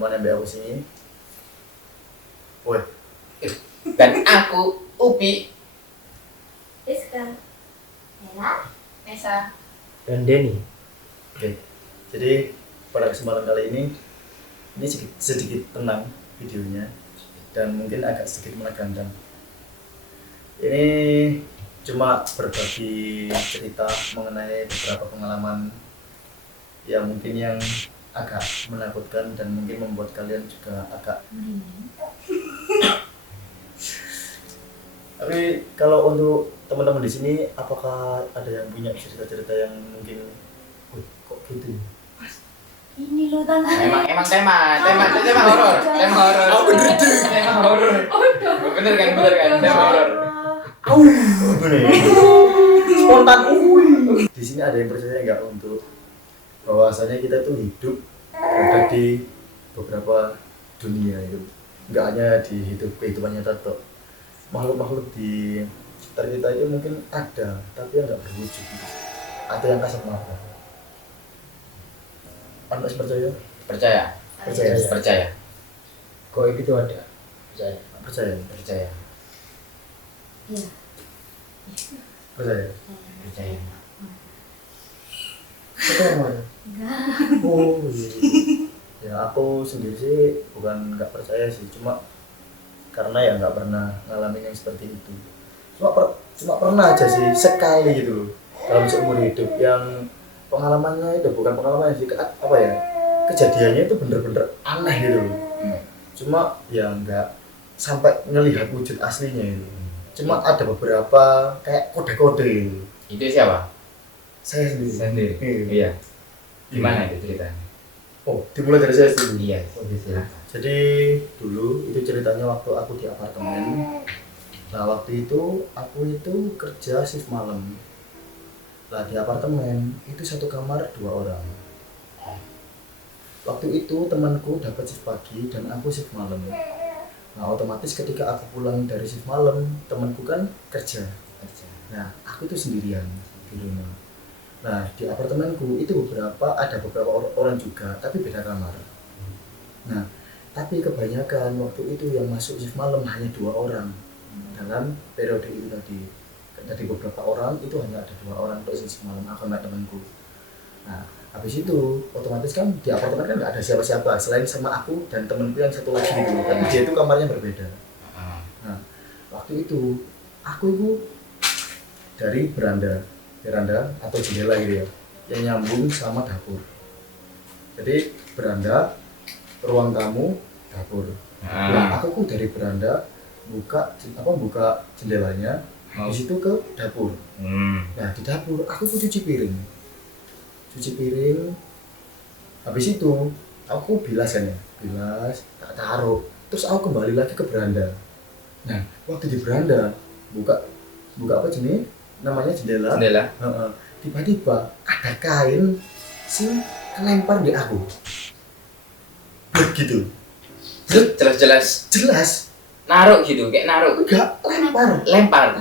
teman yang aku sini. Woi. Dan aku Upi. Rizka, Nela, Nesa. Dan Denny. Oke. Jadi pada kesempatan kali ini sedikit tenang videonya dan mungkin agak sedikit menegangkan. Ini cuma berbagi cerita mengenai beberapa pengalaman yang mungkin yang agak menakutkan dan mungkin membuat kalian juga agak tapi kalau untuk teman-teman di sini apakah ada yang punya cerita-cerita yang mungkin kok gitu? ini lo tangan. Emang tema horor. Tema horor. Tema horor. Bener kan? Tema horor. Bener. Spontan. Di sini ada yang percaya nggak untuk bahwasanya kita tuh hidup ada di beberapa dunia itu, nggak hanya di kehidupan nyata toh. Makhluk-makhluk di sekitar kita itu mungkin ada, tapi yang nggak berwujud. Ada yang kasat mata. Anda percaya? Percaya. Kok itu ada? Percaya. Iya. Percaya. Itu yang mana? Enggak. Oh iya. Ya aku sendiri sih bukan nggak percaya sih, cuma karena ya nggak pernah ngalamin yang seperti itu. Cuma pernah aja sih sekali gitu loh dalam seumur hidup, yang pengalamannya itu bukan pengalaman sih, apa ya, kejadiannya itu bener-bener aneh gitu loh. Cuma ya nggak sampai ngelihat wujud aslinya itu. Cuma ada beberapa kayak kode-kode gitu. Itu siapa? Saya sendiri. Iya. Gimana itu ceritanya? Oh, dimulai dari saya sendiri. Iya. Oh gitu. Jadi dulu itu ceritanya waktu aku di apartemen. Nah waktu itu aku itu kerja shift malam. Nah di apartemen itu satu kamar 2 orang. Waktu itu temanku dapat shift pagi dan aku shift malam. Nah otomatis ketika aku pulang dari shift malam, temanku kan kerja. Nah aku itu sendirian di rumah. Nah di apartemenku itu ada beberapa orang juga, tapi beda kamar. Nah tapi kebanyakan waktu itu yang masuk shift malam hanya 2 orang dalam periode itu tadi. Dari beberapa orang itu hanya ada 2 orang untuk shift malam, aku sama temanku. Nah habis itu otomatis kan di apartemen kan nggak ada siapa-siapa selain sama aku dan temanku yang satu lagi gitu, dan dia itu kamarnya berbeda. Nah waktu itu aku itu dari beranda atau jendela gitu ya, yang nyambung sama dapur. Jadi beranda, ruang tamu, dapur. Nah aku dari beranda buka jendelanya, di situ ke dapur. Nah di dapur aku cuci piring. Habis itu aku bilas tak taruh, terus aku kembali lagi ke beranda. Nah waktu di beranda buka apa jenis namanya jendela. Tiba-tiba ada kain sing kelempar di aku gitu. Jelas Naruh gitu, kayak naruh. enggak, lempar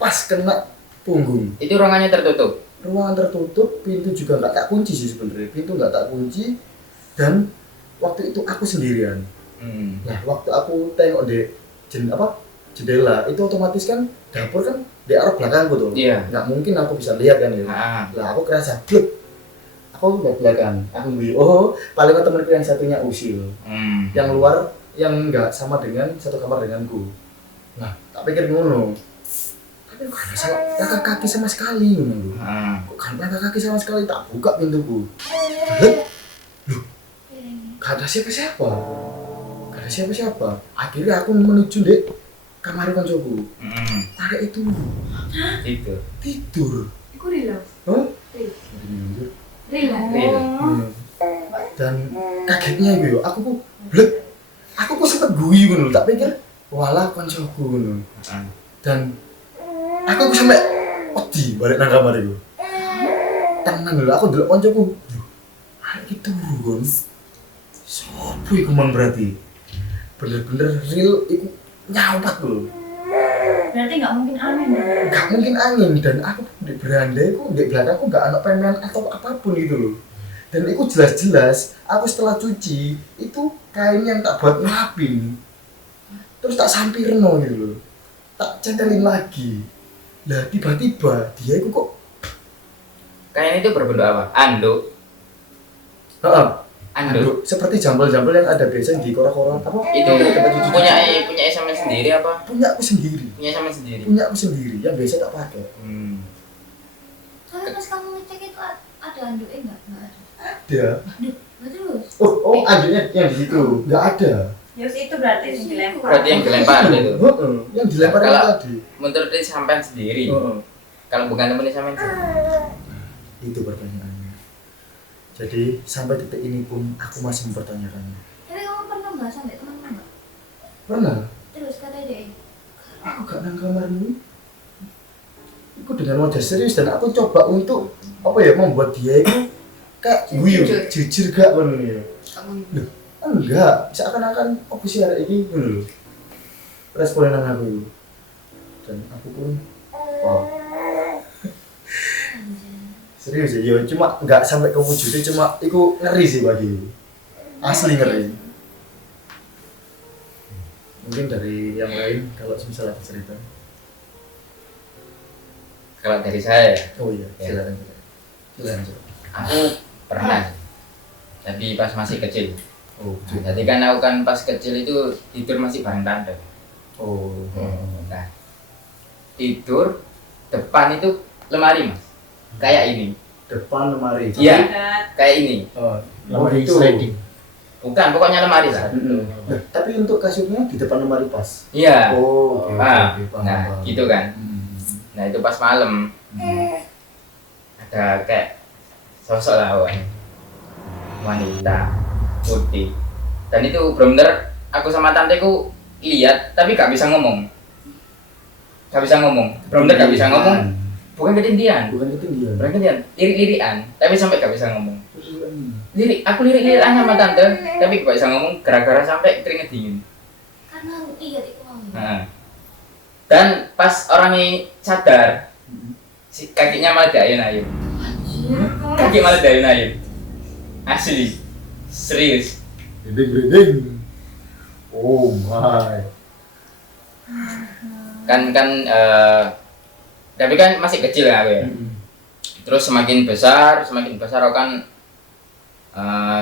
pas kena punggung. Itu ruangannya tertutup. Ruangan tertutup, pintu juga nggak tak kunci sih sebenarnya. Pintu nggak tak kunci, dan waktu itu aku sendirian. Nah waktu aku tengok di jendela itu otomatis kan dapur kan di arah belakangku tuh. Iya. Nggak mungkin aku bisa lihat kan ya. Lah aku kerasa blek. Aku nggak belakang. Aku paling temanku yang satunya usil. Yang luar yang nggak sama dengan satu kamar denganku. Nah tak pikir ngono. Tapi kok ada langkah kaki sama sekali ngono. Kok kan langkah kaki sama sekali, tak buka pintuku. Loh. Gak ada siapa-siapa. Akhirnya aku menuju dek kamar koncoku. Ada itu. Tidur. Iku Rila. Hah? Rila. Dan kagetnya gitu, aku sempet guyu ngono, tak pikir walah koncoku ngono. Dan aku sampai wedi balik nang kamar iku. Tenan lho, aku ndelok koncoku. Arek iki turu kon. Sopo iku man berarti? Bener-bener real iku nyawat lho. Berarti nggak mungkin angin. Gak mungkin angin, dan aku di beranda itu di belakangku gak ada pemen atau apapun gitu loh. Dan itu jelas-jelas aku setelah cuci itu kain yang tak buat ngelapin. Terus tak sampirno gitu loh. Tak centelin lagi. Lah tiba-tiba dia itu kok Kain itu berbentuk apa? Anduk. heeh, Anduk. seperti jambal-jambal yang ada biasanya di koran-koran apa? Itu tempat cuci. punya sama sendiri apa? Punya aku sendiri. Punya sama sendiri. Punya aku sendiri yang biasa tak pakai. Tapi pas kamu ngecek itu ada anduknya nggak? Nggak ada. Ada. Nggak terus. Oh, adanya yang di situ nggak ada. Yus itu berarti yang dilempar. Berarti yang dilempar itu. Heeh, yang dilempar itu Kalau- tadi. Menurut dia sampean sendiri. Heeh. Kalau bukan temennya sampean sendiri. Itu pertanyaannya. Jadi sampai detik ini pun aku masih mempertanyakannya. Tapi kamu pernah nggak sampai teman-teman nggak? Pernah? Terus kata dia, Aku gak nang kamarmu. Aku dengan wajah serius dan aku coba untuk apa ya membuat dia itu kayak jujur gak kan ya. Loh, enggak, seakan-akan aku sih hari ini loh. Responan aku itu. Dan aku pun wow. Serius ya, cuma nggak sampai ke wujudnya, cuma itu ngeri sih bagi asli ngeri. Mungkin dari yang lain kalau misalnya ada cerita. Kalau dari saya, Oh iya, Ya. silakan. aku pernah. Tapi pas masih kecil. Oh, Jadi kan aku kan pas kecil itu tidur masih bareng tante. oh, Nah, tidur depan itu lemari mas, kayak ini. depan lemari. Iya, kayak ini. Oh, Lemari itu. sliding. Bukan, pokoknya lemari lah. Nah, tapi untuk kasurnya di depan lemari pas. Iya. Oh, oke, Ah, oke, paham, nah paham. gitu kan. Hmm. Nah itu pas malam ada kayak sosok lawan wanita putih. Dan itu benar-benar aku sama tanteku lihat, tapi gak bisa ngomong. Gak bisa ngomong. Benar-benar gak bisa ngomong. Bukan ketindihan. Bukan ketinggian. Bukan ketindihan. Lirik-lirikan. Tapi sampai gak bisa ngomong. Aku lirik-lirikan sama tante, tapi gak bisa ngomong gara-gara sampai keringet dingin. karena iya itu mau. Nah. Dan pas orangnya sadar, si kakinya malah diayun-ayun. Kaki malah diayun-ayun. Asli. Serius. Brinding. Oh my. Kan tapi kan masih kecil ya aku ya. Terus semakin besar aku kan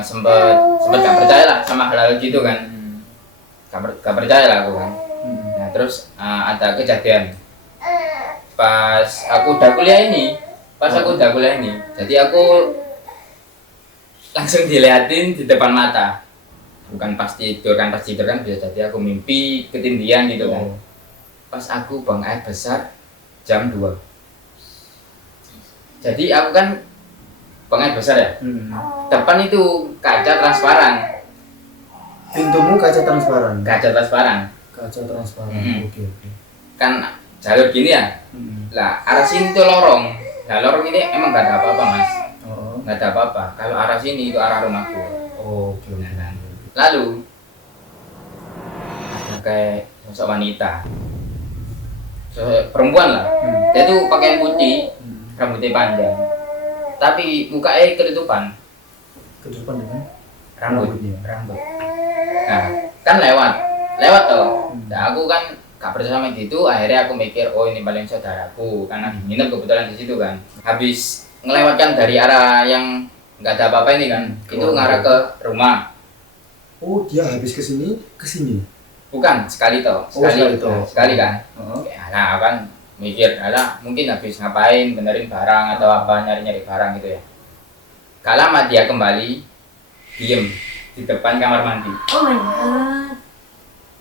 sempet gak percaya lah sama hal-hal gitu kan. Gak percaya lah aku kan. Nah terus ada kejadian pas aku udah kuliah ini, jadi aku langsung diliatin di depan mata, bukan pas tidur kan bisa jadi aku mimpi ketindihan gitu kan. Pas aku buang air besar jam 2, jadi aku kan buang air besar ya, depan itu kaca transparan. Pintumu kaca transparan. Kaca transparan Kaca transparan. Oke, oke. kan jalur gini ya. Lah arah sini tuh lorong. Nah lorong ini emang gak ada apa-apa mas, Oh, nggak ada apa-apa. Kalau arah sini itu arah rumahku. oke, oke. Lalu ada kayak sosok wanita, sosok perempuan lah. Dia tuh pakaian putih, rambutnya panjang, tapi mukanya ketutupan. Kedepan dengan Rambut. Rambutnya. Nah kan lewat toh. Nah aku kan gak percaya sama gitu. Akhirnya aku mikir, oh ini paling saudaraku, karena nginep kebetulan di situ kan. Habis ngelewatkan dari arah yang nggak ada apa-apa ini kan, itu ngarah ke rumah. Oh, dia habis ke sini. Bukan sekali toh, sekali toh. sekali kan. Heeh. Ya, nah kan mikir, alah mungkin habis ngapain, benerin barang atau apa, nyari-nyari barang gitu ya. Gak lama dia kembali, diem di depan kamar mandi. Oh my god.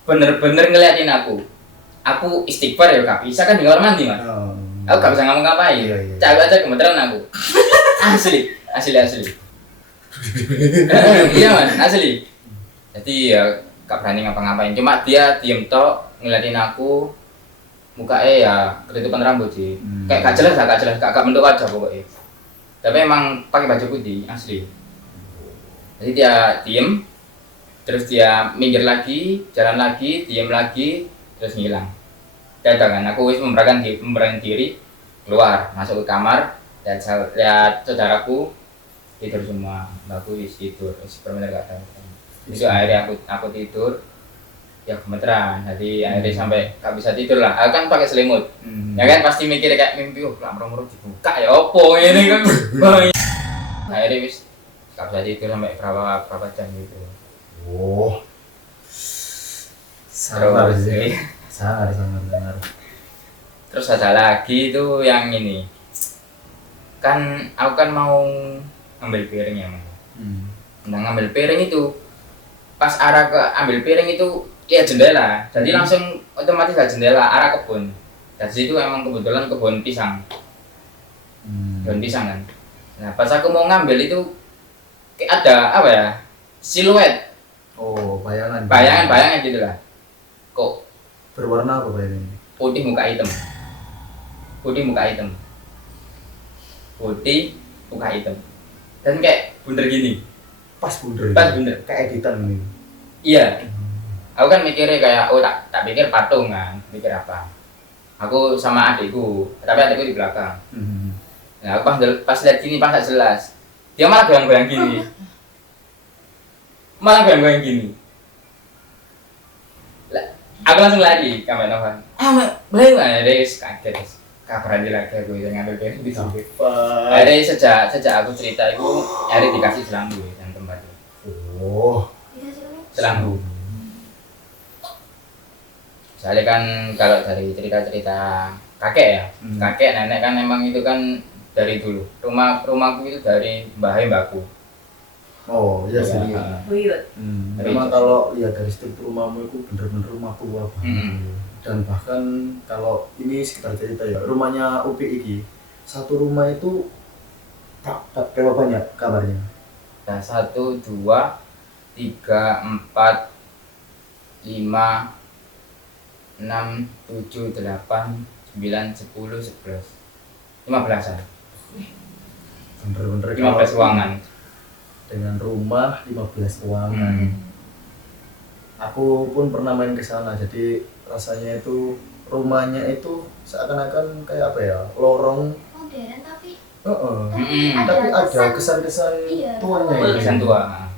Bener-bener ngeliatin aku. Aku istighfar ya gak bisa kan di kamar mandi mas. Aku gak bisa ngomong ngapain. Iya, iya. Cewek aja gemeteran aku. asli. Iya mas, asli. Jadi ya gak berani ngapa-ngapain. Cuma dia diem tok ngeliatin aku. Mukanya ya ketutupan rambut sih. Kayak gak jelas, gak bentuk wajah pokoknya. Tapi emang pakai baju putih asli. Jadi dia diem, terus dia minggir lagi, jalan lagi, diem lagi, terus ngilang. Dadah kan, aku wis memberanikan diri keluar, masuk ke kamar, lihat saudaraku tidur semua, mbakku wis tidur, wis bener gak ada. Itu akhirnya aku tidur, ya gemeteran, jadi akhirnya sampai gak bisa tidur lah. Aku kan pakai selimut, ya kan pasti mikir kayak mimpi, oh lampu dibuka ya opo ini kan. Akhirnya wis gak bisa tidur sampai berapa jam gitu. Oh. Sangar Terus, sih. Sangar. terus ada lagi itu yang ini, kan aku kan mau ambil piring ya, Mas. Nah ngambil piring itu, pas arah ke ambil piring itu lihat jendela, jadi langsung otomatis lihat jendela arah kebun. Dan situ emang kebetulan kebun pisang, kebun pisang kan. Nah pas aku mau ngambil itu kayak ada apa ya, siluet, Oh, bayangan gitu lah. Kok berwarna apa bayangan? putih muka hitam, dan kayak bunder gini. Pas bunder. Kayak editan ini. Iya, aku kan mikirnya kayak, oh tak pikir patung kan, mikir apa? Aku sama adikku, tapi adikku di belakang. Nah, aku pas lihat gini, pas tak jelas, dia malah goyang-goyang gini. Lah, aku langsung lari ke Mbak Nova. Boleh nggak? Dia kaget, kabaran dia lagi aku yang ngambil piring di situ. Akhirnya sejak aku cerita itu, akhirnya dikasih selambu dan tempat itu. Oh. Selambu. Soalnya kan kalau dari cerita-cerita kakek ya, kakek nenek kan emang itu kan dari dulu. Rumahku itu dari mbahku. Oh, iya sih. Buyut. Memang kalau lihat dari struktur rumahmu itu bener-bener rumah tua banget. Dan bahkan kalau ini sekitar cerita ya, rumahnya Upi ini satu rumah itu berapa banyak kamarnya? Nah, 1, 2, 3, 4, 5, 6, 7, 8, 9, 10, 11, 15-an. Bener-bener 15 ruangan. Dengan rumah 15 ruangan. Aku pun pernah main ke sana, jadi rasanya itu rumahnya itu seakan-akan kayak apa ya, lorong Modern tapi tapi ada kesan-kesan iya, tuanya ya. Kesan tua.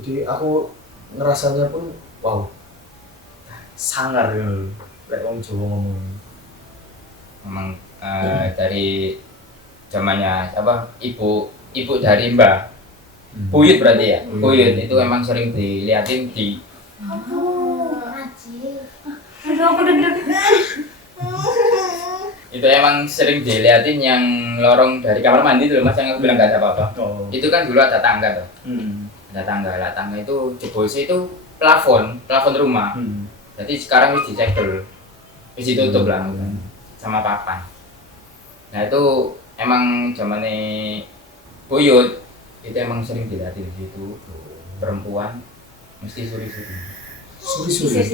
Jadi aku ngerasanya pun wow, sangar gitu, kayak orang Jawa ngomong. Memang dari zamannya apa, ibu dari Mbak Buyut berarti ya. Buyut itu emang sering diliatin di Aduh, aku deg-degan. itu emang sering diliatin yang lorong dari kamar mandi dulu Mas, yang aku bilang gak ada apa-apa. Itu kan dulu ada tangga tuh. Ada tangga lah, tangga itu jebolnya itu plafon rumah. Jadi sekarang wis disegel, wis ditutup lah sama papan. Nah itu emang zamannya Buyut itu emang sering dilihatin di situ perempuan mesti suri-suri. Sisir.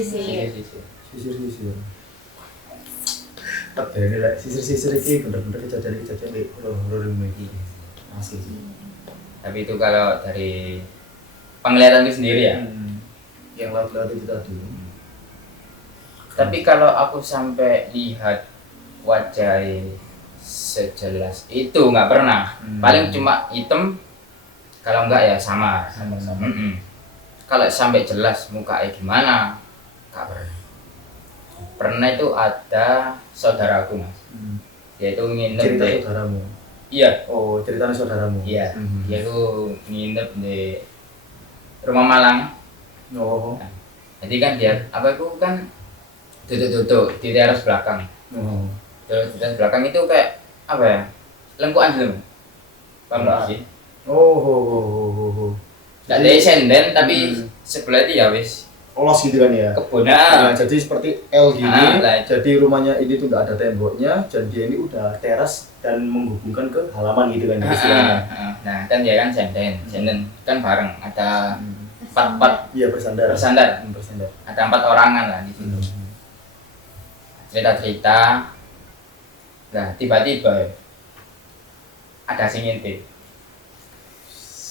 Tapi ini lah sisir ini bener-bener kejadian di horor ini. Asli sih. Tapi itu kalau dari penglihatanku sendiri ya. Yang laut-laut itu tadi. Tapi kalau aku sampai lihat wajah sejelas itu nggak pernah. Paling cuma hitam, kalau enggak ya sama. Kalau sampai jelas mukanya gimana, nggak pernah. Pernah itu ada saudaraku Mas, dia itu nginep cerita di saudaramu. iya. Oh, ceritanya saudaramu. Iya, dia itu nginep di rumah Malang. Oh. Nah, jadi kan dia apa itu kan duduk di teras belakang. Di teras belakang itu kayak apa ya, lengkuan gitu. Paham nggak sih? Oh. Nggak ada senden tapi sebelah itu ya wis Olos gitu kan ya. kebun. Nah, jadi seperti L gini. Lah. Jadi rumahnya ini tuh nggak ada temboknya, dan dia ini udah teras dan menghubungkan ke halaman gitu kan istilahnya. Nah kan dia kan senden kan bareng ada empat Iya, bersandar. bersandar. Bersandar. Ada 4 orangan lah di situ. Cerita. Nah tiba-tiba ada si ngintip.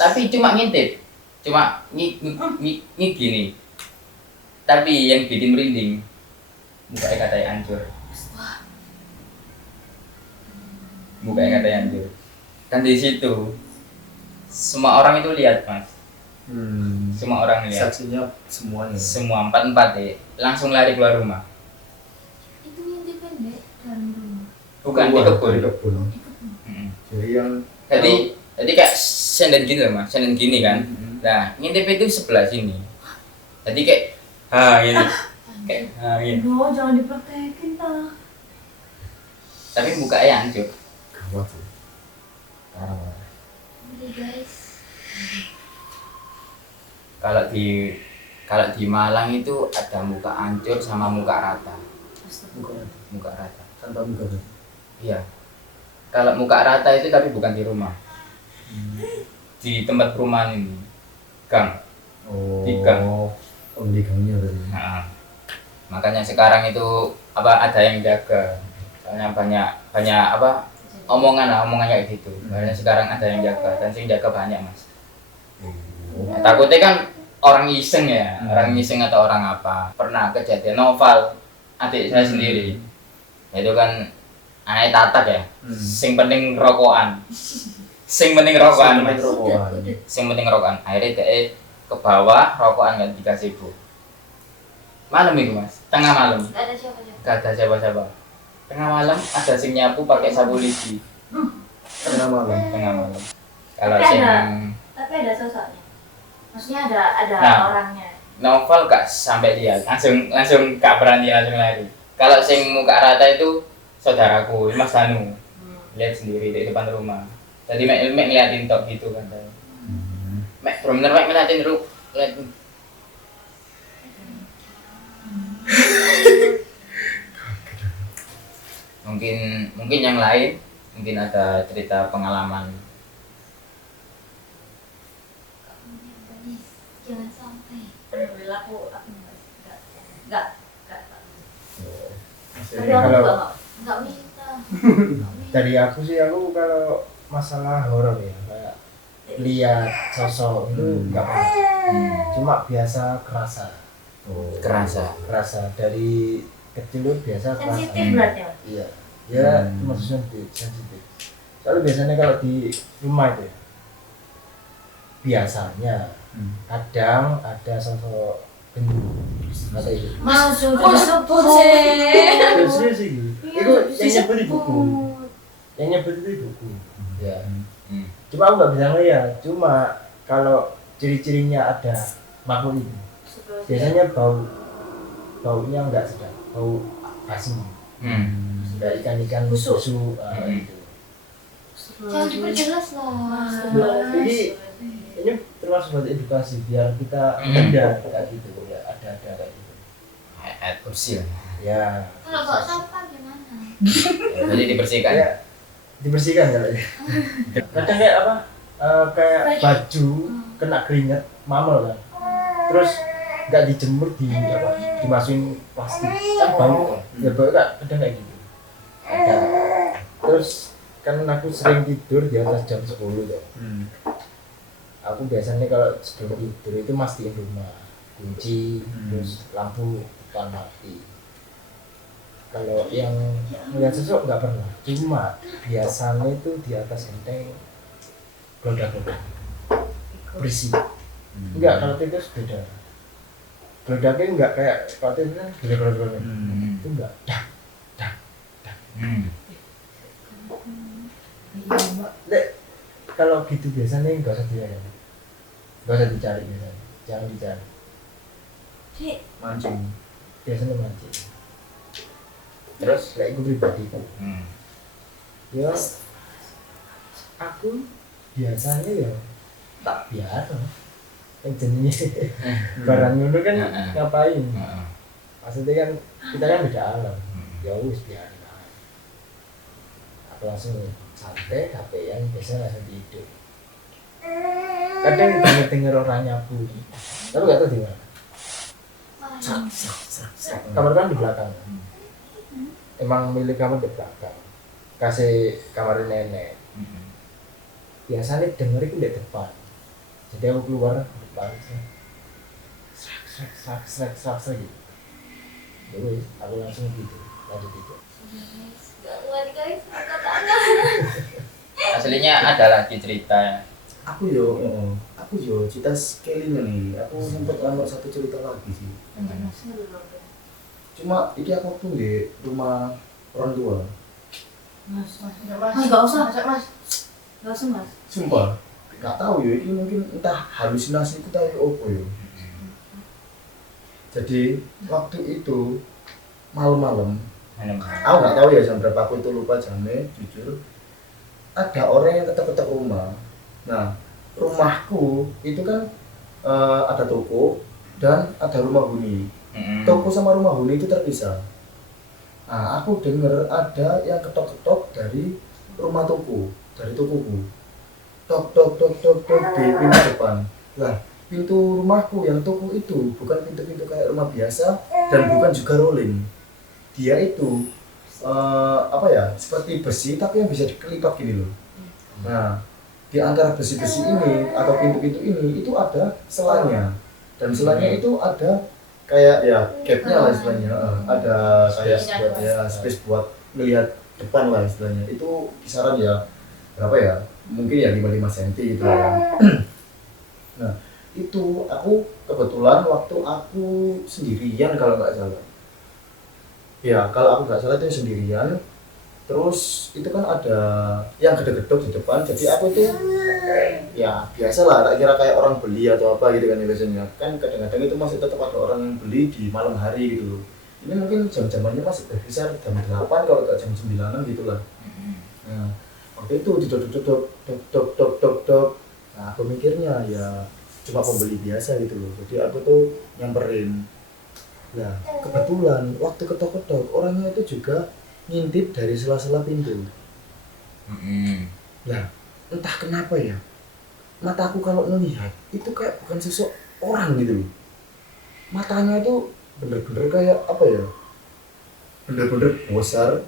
Tapi cuma ngintip, cuma gini. Tapi yang bikin merinding, mukanya katanya hancur. Dan di situ semua orang itu lihat mas, semua orang lihat, Saksinya semuanya. semua empat ya, langsung lari keluar rumah. Itu ngintip pendek dalam rumah. Bukan di Keluar kebun. dari kebun. Mm. Jadi yang Jadi kayak senden gini loh mas, senden gini kan. Nah ngintip itu sebelah sini. Jadi kayak gini, kayak gini. Aduh, jangan dipraktekin ta. Tapi mukanya hancur. gawat tuh. Parah. Jadi guys, Kalau di Malang itu ada muka hancur sama muka rata. Bukan Muka rata. tanpa muka kan. Iya. Kalau muka rata itu tapi bukan di rumah. Di tempat perumahan ini. Gang. Oh. Di gang. Oh, di gangnya tadi. Nah, makanya sekarang itu ada yang jaga. Soalnya banyak omongan kayak gitu. Makanya sekarang ada yang jaga dan sing jaga banyak mas. Nah, takutnya kan orang iseng ya, orang iseng atau orang apa. Pernah kejadian novel adik saya sendiri. Itu kan anak tatak ya. Sing penting rokokan. Sing penting rokokan mas. Sing penting rokokan. Akhirnya dia ke bawah rokokan kan dikasih bu. Malam itu mas, tengah malam. gak ada siapa-siapa. Gak ada siapa-siapa. Tengah malam ada sing nyapu pakai sapu lidi. Tengah malam. Tengah malam. Kalau Tapi sing Tapi ada sosoknya. Maksudnya ada Nah. orangnya. novel gak sampai lihat, langsung gak berani langsung lari. Kalau sing muka rata itu saudaraku, Mas Danu. Lihat sendiri di depan rumah. Tadi mek ngeliatin tok gitu kan. Mek bener mek ngeliatin ngeliatin. Mungkin yang lain, mungkin ada cerita pengalaman. Jangan sampai. Alhamdulillah aku enggak. Tapi aku Kalau- juga nggak minta. Nggak minta. Dari aku sih, aku kalau masalah horor ya kayak lihat sosok itu nggak pernah. Cuma biasa kerasa Kerasa. dari kecil itu biasa kerasa. Sensitif berarti mas. Iya, ya maksudnya sensitif. Soalnya biasanya kalau di rumah itu ya, biasanya kadang ada sosok gendut masa itu. Masuk Kok disebut sih? Serius sih, itu yang nyebut di buku, yang nyebut itu di buku. Ya, cuma aku nggak bisa ngeliat. Cuma kalau ciri-cirinya ada makhluk itu, biasanya baunya nggak sedap, bau asin, kayak ikan-ikan Busuk. busuk, itu. Jangan diperjelas lah. Ini termasuk buat edukasi biar kita beda kayak gitu ya, ada kayak gitu. Ayat kursi lah. Ya, Kalau nggak sampah gimana? Jadi dibersihkan. ya dibersihkan ya. Kadang kayak apa? Kayak baju kena keringat, mamel kan. Terus nggak dijemur dimasukin plastik, kan bau kan? Ya bau kan kadang kayak gitu. Ada. Terus kan aku sering tidur di atas jam 10 tuh. Aku biasanya kalau sebelum tidur itu mastiin rumah, kunci, terus lampu depan mati. Kalau yang melihat sosok nggak pernah, cuma biasanya itu di atas genteng geledak-geledak berisik. Enggak, kalau tidur beda. Geledaknya enggak kayak kalau tidur kan geledak-geledak. Itu enggak. Dek, kalau gitu biasanya nggak usah dicari, nggak usah dicari biasanya, jangan dicari. Mancing. Biasanya mancing. Terus kayak gue pribadi, ya aku biasanya ya tak biasa. Yang jenis barang ngono kan ngapain? Maksudnya kan kita kan beda alam, ya wis biasa. Aku langsung santai, HP-an, biasanya langsung tidur. Kadang denger orang nyapu, tapi nggak tahu di mana. Kamar kan di belakang. Emang milik kamar di belakang. Kasih kamar nenek. Biasanya denger itu di depan. Jadi aku keluar ke depan. Serak gitu. Jadi aku langsung tidur, lanjut tidur. Gak kuat guys, angkat tangan. aslinya ada lagi cerita. Aku yo cerita kelingan nih. Aku sempat ngambil satu cerita lagi sih. Cuma ini aku tuh di rumah orang tua. Mas, Enggak, Mas. Mas, nggak usah. Mas. nggak usah mas. Sumpah, nggak tahu ya, ini mungkin entah halusinasi itu tahu apa ya. Jadi waktu itu malam-malam, aku nggak tahu ya jam berapa, aku itu lupa jamnya, jujur. Ada orang yang ketok-ketok rumah. Nah, rumahku itu kan ada toko dan ada rumah huni. Toko sama rumah huni itu terpisah. Nah, aku dengar ada yang ketok-ketok dari rumah toko, dari tokoku. Tok tok tok tok tok di pintu depan. Lah, pintu rumahku yang toko itu bukan pintu-pintu kayak rumah biasa dan bukan juga rolling. Dia itu apa ya, seperti besi tapi yang bisa dikelipat gini loh. Nah, di antara besi-besi ini atau pintu-pintu ini itu ada selanya, dan selanya itu ada kayak ya gapnya lah istilahnya. Ada kayak buat ya space buat melihat depan lah istilahnya. Itu kisaran ya berapa ya, mungkin ya 5 cm gitu ya. Nah, itu aku kebetulan waktu aku sendirian kalau nggak salah. Ya, kalau aku nggak salah itu sendirian. Terus itu kan ada yang gedek-gedek di depan, jadi aku tuh ya biasalah, tak kira kayak orang beli atau apa gitu kan biasanya. Kan kadang-kadang itu masih tetap ada orang yang beli di malam hari gitu loh. Ini mungkin jam-jamannya masih berkisar jam 8 kalau nggak jam 9 gitu lah. Nah, waktu itu didok. Nah, aku mikirnya ya cuma pembeli biasa gitu loh. Jadi aku tuh nyamperin. Nah, kebetulan waktu ketok-ketok orangnya itu juga ngintip dari sela-sela pintu. Nah, entah kenapa ya, mataku kalau melihat itu kayak bukan sosok orang gitu loh. Matanya itu bener-bener kayak apa ya, bener-bener besar,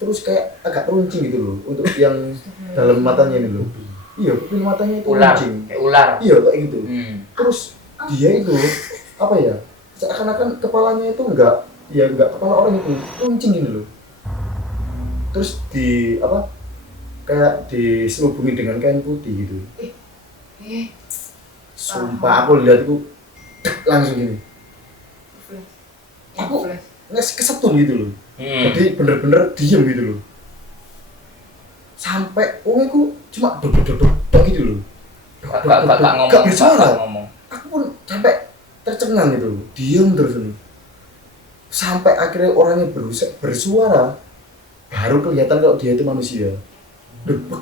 terus kayak agak runcing gitu loh untuk yang dalam matanya ini loh. Iya, pupil matanya itu Ular, runcing. kayak ular. Iya, kayak gitu. Terus dia itu apa ya, seakan-akan kepalanya itu enggak kepala orang itu runcing gini loh. Terus di apa, kayak diselubungi dengan kain putih gitu. Sumpah aku lihat itu langsung gini. Aku kesetun gitu loh. Jadi bener-bener diem gitu loh. Sampai aku cuma dok gitu loh. Gak bersuara. Aku pun sampai tercengang gitu loh. Diem terus loh. Sampai akhirnya orangnya bersuara, baru kelihatan kalau dia itu manusia.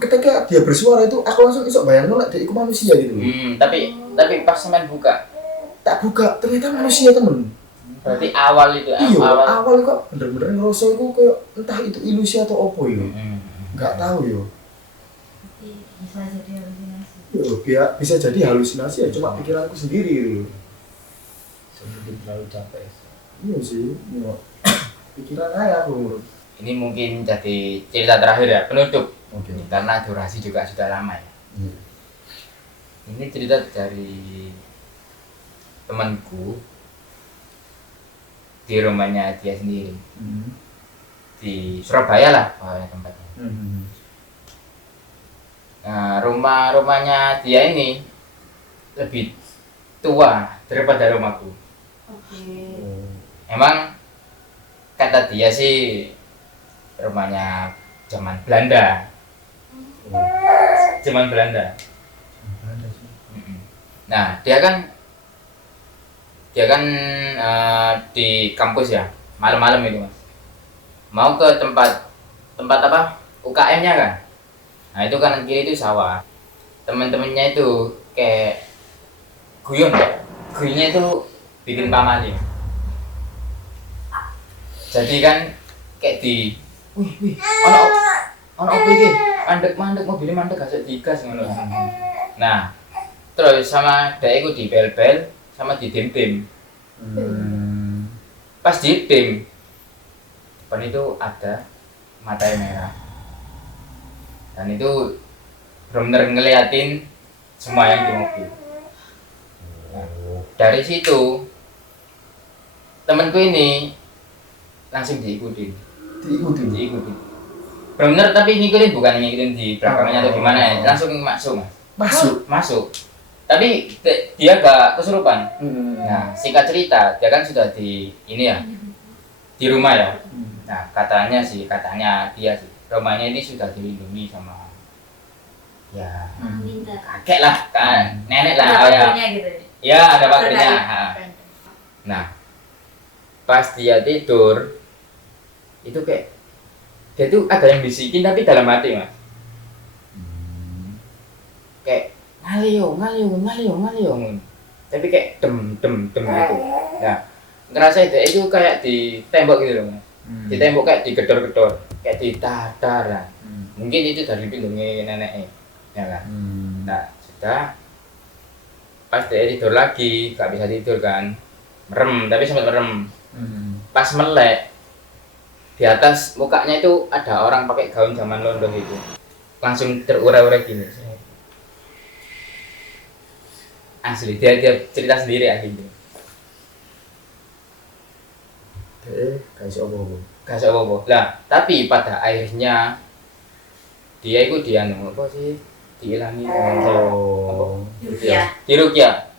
Ketika dia bersuara itu aku langsung isok bayangin lah dia itu manusia gitu. Tapi pas semen buka. Tak buka, ternyata manusia temen. Berarti awal itu Iya, awal kok bener-bener ngerasa itu kayak entah itu ilusi atau apa ya. Nggak tahu ya. Bisa jadi halusinasi. Ya, bisa jadi halusinasi ya, cuma pikiranku sendiri gitu. Mungkin terlalu capek. Iya sih, iya. Pikiran aja aku. Ini mungkin jadi cerita terakhir ya, penutup. Oke. Karena durasi juga sudah lama ya. Ini cerita dari temanku di rumahnya dia sendiri di Surabaya lah tempatnya. Nah, rumahnya dia ini lebih tua daripada rumahku. Emang kata dia sih rumahnya zaman Belanda. Zaman Belanda. Nah, dia kan di kampus ya, malam-malam itu Mas. Mau ke tempat apa? UKM-nya kan. Nah, itu kanan kiri itu sawah. Teman-temannya itu kayak guyon ya. Guyonnya itu bikin pamali. Jadi kan kayak di wih ono apa iki? Mandek mobilnya mandek gak digas ngono. Nah, terus sama dek iku dibel-bel sama didem-dem. Pas didem depan itu ada mata yang merah. Dan itu benar-benar ngeliatin semua yang di mobil. Nah, dari situ temanku ini langsung diikutin. benar tapi ngikutin bukan ngikutin di belakangnya atau gimana ya, langsung masuk Mas. Masuk tapi dia gak kesurupan. Nah singkat cerita dia kan sudah di ini ya di rumah ya. Nah katanya dia sih rumahnya ini sudah dilindungi sama ya kakek lah kan nenek lah ya. Gitu. Ya ada pagernya. Nah pas dia tidur itu kayak dia tuh ada yang bisikin tapi dalam hati Mas. Kayak ngaliung tapi kayak dem gitu. Nah ngerasa itu kayak di tembok gitu loh Mas. Di tembok kayak digedor-gedor kayak ditatar lah. Mungkin itu dari lindungi neneknya ya kan. Nah sudah pas dia tidur lagi gak bisa tidur kan merem tapi sempat merem. Pas melek di atas mukanya itu ada orang pakai gaun zaman londo gitu langsung terurai-urai gini asli dia cerita sendiri akhirnya kasih apa lah tapi pada akhirnya dia itu apa sih diilangi diruqyah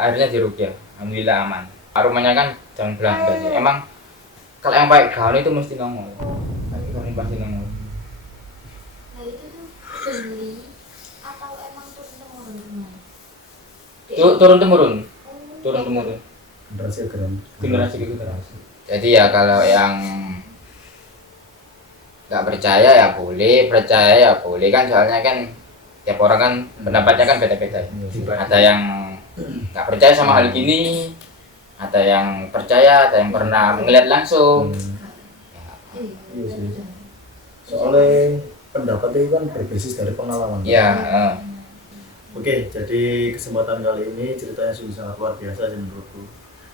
akhirnya diruqyah alhamdulillah aman. Rumahnya kan jangan Belanda sih emang kalau yang pakai gaun itu mesti nongol pakai gaun pasti nongol. Nah itu tuh beli atau emang turun-temurun? Turun-temurun generasi ke generasi. Jadi ya kalau yang nggak percaya ya boleh, percaya ya boleh kan soalnya kan tiap orang kan pendapatnya kan beda-beda. Ada yang nggak percaya sama hal gini, ada yang percaya, ada yang pernah melihat langsung. Iya sih. Soalnya pendapat itu kan berbasis dari pengalaman. Iya. Oke, jadi kesempatan kali ini ceritanya sungguh sangat luar biasa sih menurutku.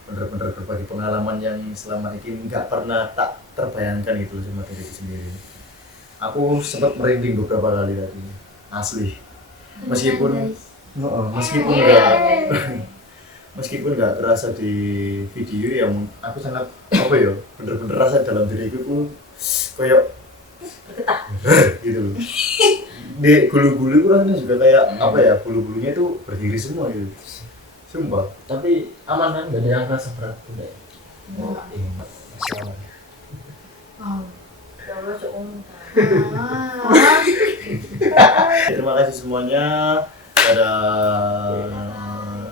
Bener-bener berbagi pengalaman yang selama ini nggak pernah tak terbayangkan gitu sama diriku sendiri. Aku sempat merinding beberapa kali tadi, asli. Meskipun meskipun nggak terasa di video yang aku sangat bener-bener rasa dalam diriku tuh kayak Bergetar gitu loh. Di bulu-bulu itu rasanya juga kayak bulu-bulunya tuh berdiri semua gitu. Sumpah. Tapi aman kan, gak ada yang rasa berat udah ya? wow ya Allah Terima kasih semuanya. Dadah.